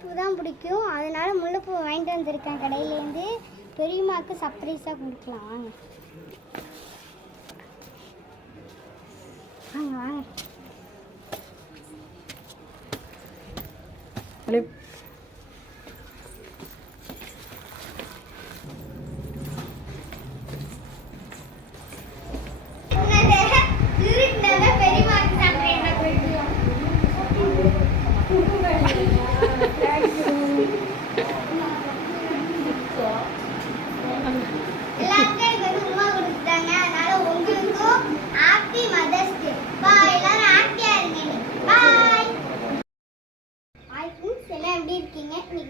முல்லைப்பூ தான் பிடிக்கும், அதனால முல்லைப்பூ வாங்கிட்டு வந்திருக்கேன் கடையிலேருந்து. பெரியம்மாவுக்கு சர்ப்ரைஸாக கொடுக்கலாம். வாங்க வாங்க வாங்க.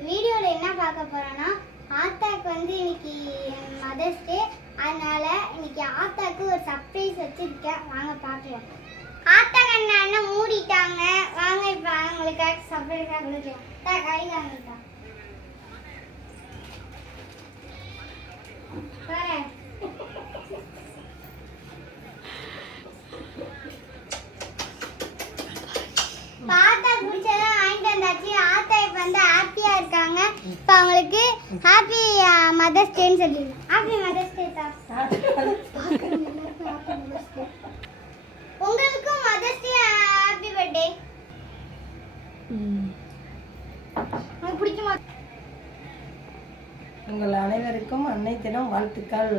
வீடியோவில் என்ன பார்க்க போறோம்னா, ஆத்தாக்கு வந்து இன்னைக்கு மதர்ஸ் டே, அதனால இன்னைக்கு ஆத்தாக்கு ஒரு சர்ப்ரைஸ் வச்சிருக்கேன். வாங்க பார்க்கலாம். ஆத்தா கண்ணா மூடிட்டாங்க. வாங்க இப்போ அவங்களுக்காக சர்ப்ரைஸாக கொடுக்கலாம். கை வாங்கிட்டா பாத்தா குடிச்சதான் வாங்கிட்டு வந்தாச்சு. ஆத்தா இப்ப வந்து ஹாப்பியா இருக்காங்க. இப்ப அவங்களுக்கு ஹாப்பி மதர்ஸ் டேன்னு சொல்லிடலாம். ஹாப்பி மதர்ஸ் டே தான். உங்களுக்கும் மதர்ஸ் டே ஹாப்பி பர்த்டே. உங்களுக்கு அனைவருக்கும் அன்னை தினம் வாழ்த்துக்கள்.